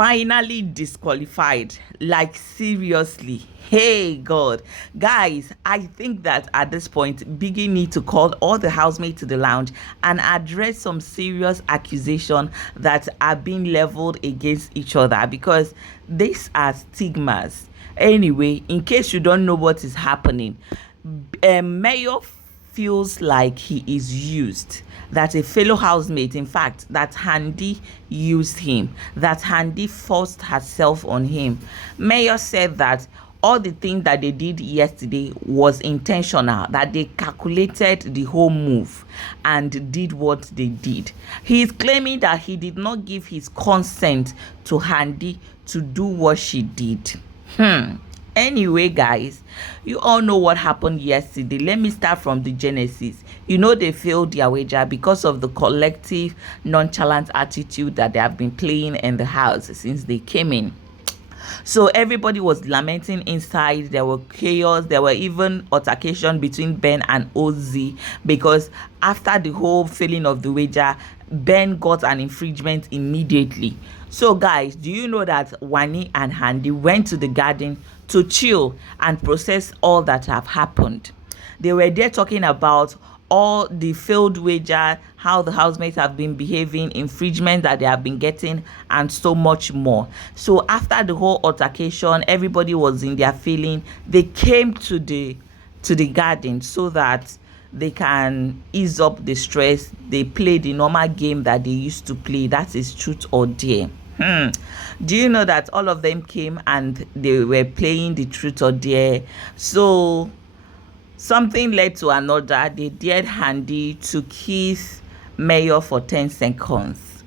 Finally disqualified. Like, seriously. Hey God, guys, I think that at this point Biggie need to call all the housemates to the lounge and address some serious accusation that are being leveled against each other, because these are stigmas. Anyway, in case you don't know what is happening, Mayor feels like he is used, that a fellow housemate, in fact, that Handy used him, that Handy forced herself on him. Mayor said that all the things that they did yesterday was intentional, that they calculated the whole move and did what they did. He is claiming that he did not give his consent to Handy to do what she did. Anyway, guys, you all know what happened yesterday. Let me start from the genesis. You know, they failed their wager because of the collective nonchalant attitude that they have been playing in the house since they came in. So everybody was lamenting inside. There were chaos. There were even altercation between Ben and Ozzy, because after the whole failing of the wager, Ben got an infringement immediately. So guys, do you know that Wani and Handy went to the garden to chill and process all that have happened? They were there talking about all the failed wager, how the housemates have been behaving, infringement that they have been getting, and so much more. So after the whole altercation, everybody was in their feeling. They came to the garden so that they can ease up the stress. They play the normal game that they used to play, that is truth or dare. Do you know that all of them came and they were playing the truth or dare? So something led to another. They dared Handy to kiss Mayor for 10 seconds.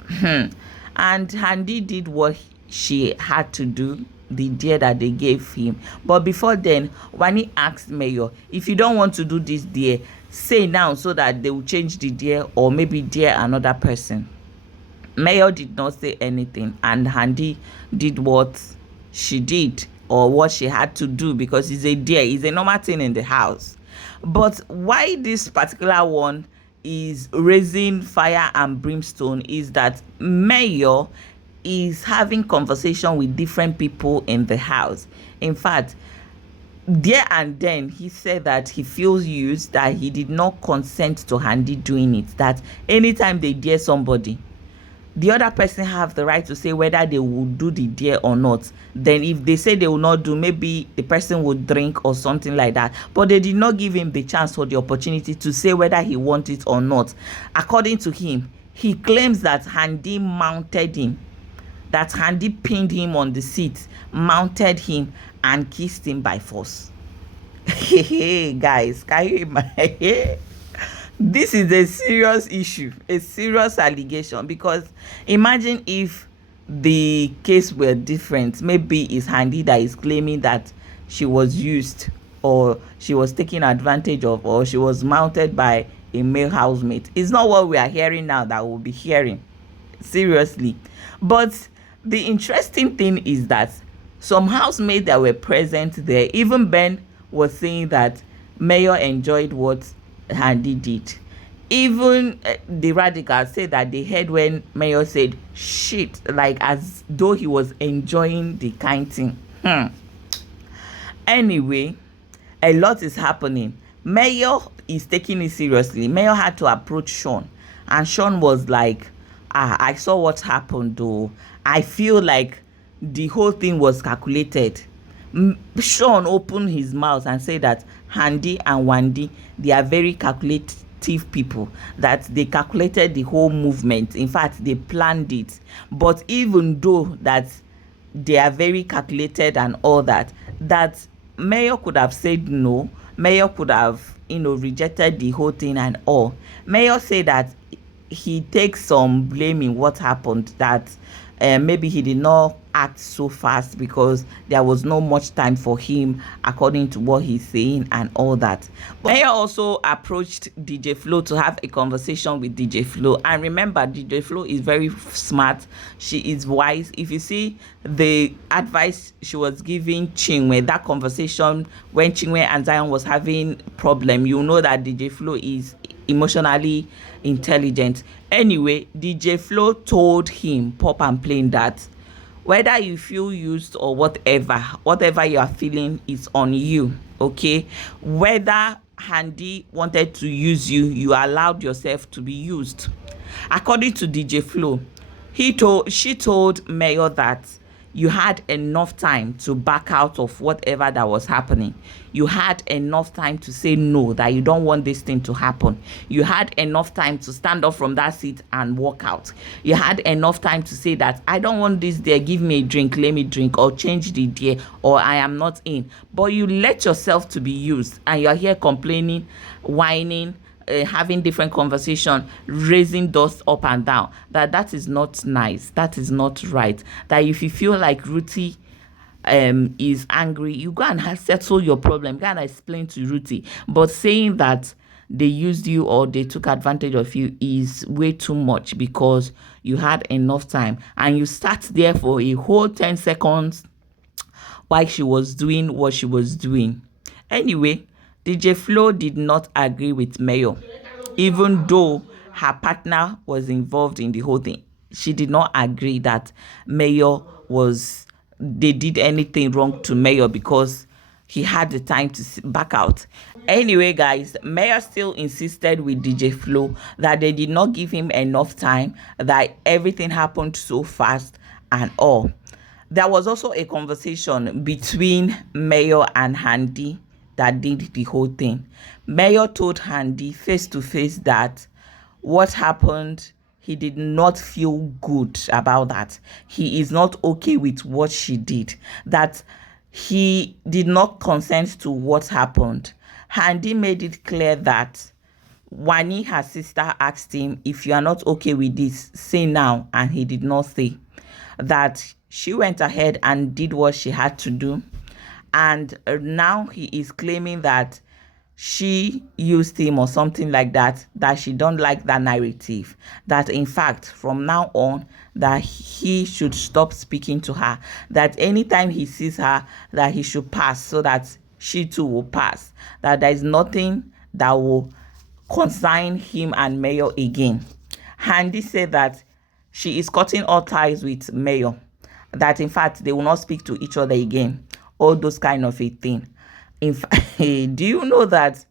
And Handy did what she had to do, the dare that they gave him. But before then, Wani asked Mayor, if you don't want to do this dare, say now so that they will change the dare or maybe dare another person. Mayor did not say anything, and Handy did what she did, or what she had to do, because it's a dare, it's a normal thing in the house. But why this particular one is raising fire and brimstone is that Mayor is having conversation with different people in the house. In fact, there and then he said that he feels used, that he did not consent to Handy doing it, that anytime they dare somebody, the other person have the right to say whether they will do the dare or not. Then if they say they will not do, maybe the person will drink or something like that. But they did not give him the chance or the opportunity to say whether he wants it or not. According to him, he claims that Handy mounted him, that Handy pinned him on the seat, mounted him, and kissed him by force. Hey guys, can you imagine? This is a serious issue, a serious allegation, because imagine if the case were different. Maybe it's Handy that is claiming that she was used, or she was taken advantage of, or she was mounted by a male housemate. It's not what we are hearing now that we'll be hearing. Seriously. But the interesting thing is that some housemates that were present there, even Ben was saying that Mayor enjoyed what Handy did. Even the radicals say that they heard when Mayor said shit, like as though he was enjoying the kind thing. Anyway, a lot is happening. Mayor is taking it seriously. Mayor had to approach Sean, and Sean was like, I saw what happened though. I feel like the whole thing was calculated. Sean opened his mouth and said that Handy and Wandy, they are very calculative people, that they calculated the whole movement. In fact, they planned it. But even though that they are very calculated and all that, that Mayor could have said no. Mayor could have, rejected the whole thing and all. Mayor said that he takes some blame in what happened, that maybe he did not act so fast because there was not much time for him, according to what he's saying and all that. But Mayor also approached DJ Flo to have a conversation with DJ Flo. And remember, DJ Flo is very smart. She is wise. If you see the advice she was giving Chinwe, that conversation when Chinwe and Zion was having problem, you know that DJ Flo is emotionally intelligent. Anyway, DJ Flo told him, pop and plain, that Whether you feel used or whatever you are feeling is on you, okay? Whether Handy wanted to use you, you allowed yourself to be used. According to DJ Flo, she told Mayor that you had enough time to back out of whatever that was happening. You had enough time to say no, that you don't want this thing to happen. You had enough time to stand up from that seat and walk out. You had enough time to say that I don't want this there, give me a drink, let me drink, or change the there, or I am not in. But you let yourself to be used, and you're here complaining, whining, having different conversation, raising dust up and down. That is not nice. That is not right. That if you feel like Ruthie is angry, you go and settle your problem, go and explain to Ruthie. But saying that they used you or they took advantage of you is way too much, because you had enough time and you sat there for a whole 10 seconds while she was doing what she was doing. Anyway, DJ Flo did not agree with Mayor, even though her partner was involved in the whole thing. She did not agree that they did anything wrong to Mayor, because he had the time to back out. Anyway, guys, Mayor still insisted with DJ Flo that they did not give him enough time, that everything happened so fast and all. There was also a conversation between Mayor and Handy that did the whole thing. Mayor told Handy face to face that what happened, he did not feel good about that. He is not okay with what she did, that he did not consent to what happened. Handy made it clear that Wani, her sister, asked him, if you are not okay with this, say now, and he did not say. That she went ahead and did what she had to do. And now he is claiming that she used him or something like that, that she don't like that narrative, that in fact from now on that he should stop speaking to her, that anytime he sees her that he should pass, so that she too will pass, that there is nothing that will concern him and Mayor again. Handy said that she is cutting all ties with Mayor, that in fact they will not speak to each other again, all those kind of a thing. In fact, do you know that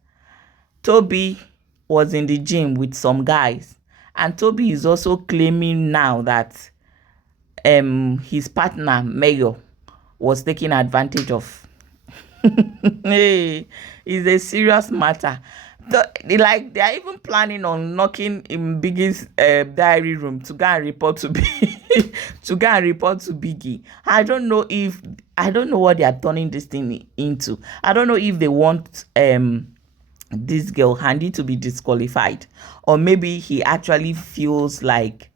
Toby was in the gym with some guys, and Toby is also claiming now that his partner Mayor was taking advantage of. Hey, it's a serious matter. Like, they are even planning on knocking in Biggie's diary room to go and report to Biggie. I don't know what they are turning this thing into. I don't know if they want this girl Handy to be disqualified, or maybe he actually feels like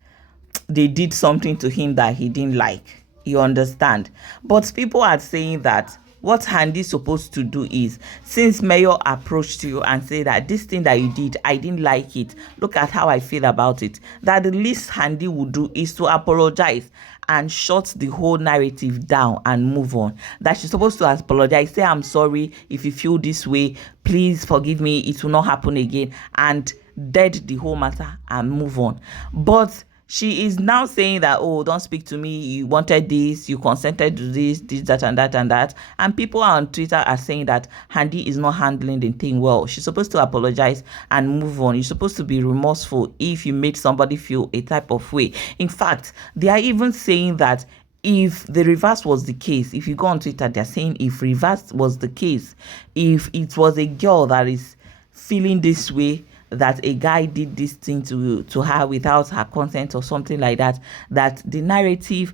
they did something to him that he didn't like. You understand? But people are saying that what Handy's supposed to do is, since Mayor approached you and said that this thing that you did, I didn't like it, look at how I feel about it, that the least Handy would do is to apologize and shut the whole narrative down and move on. That she's supposed to apologize, say, I'm sorry if you feel this way, please forgive me, it will not happen again, and dead the whole matter and move on. But she is now saying that, oh, don't speak to me, you wanted this, you consented to this, that, and that, and that. And people on Twitter are saying that Handy is not handling the thing well. She's supposed to apologize and move on. You're supposed to be remorseful if you made somebody feel a type of way. In fact, they are even saying that if the reverse was the case, if you go on Twitter, they're saying if reverse was the case, if it was a girl that is feeling this way, that a guy did this thing to her without her consent or something like that, that the narrative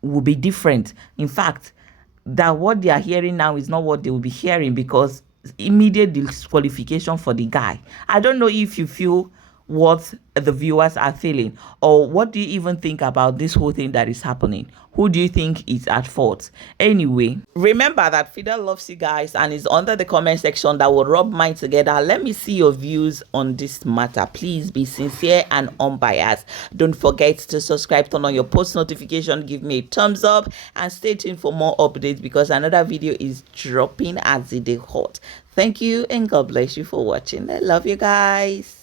will be different. In fact, that what they are hearing now is not what they will be hearing, because immediate disqualification for the guy. I don't know if you feel what the viewers are feeling, or what do you even think about this whole thing that is happening? Who do you think is at fault? Anyway, remember that Fidel loves you guys and is under the comment section that will rub mine together. Let me see your views on this matter. Please be sincere and unbiased. Don't forget to subscribe, turn on your post notification, give me a thumbs up, and stay tuned for more updates, because another video is dropping as it is hot. Thank you and God bless you for watching. I love you guys.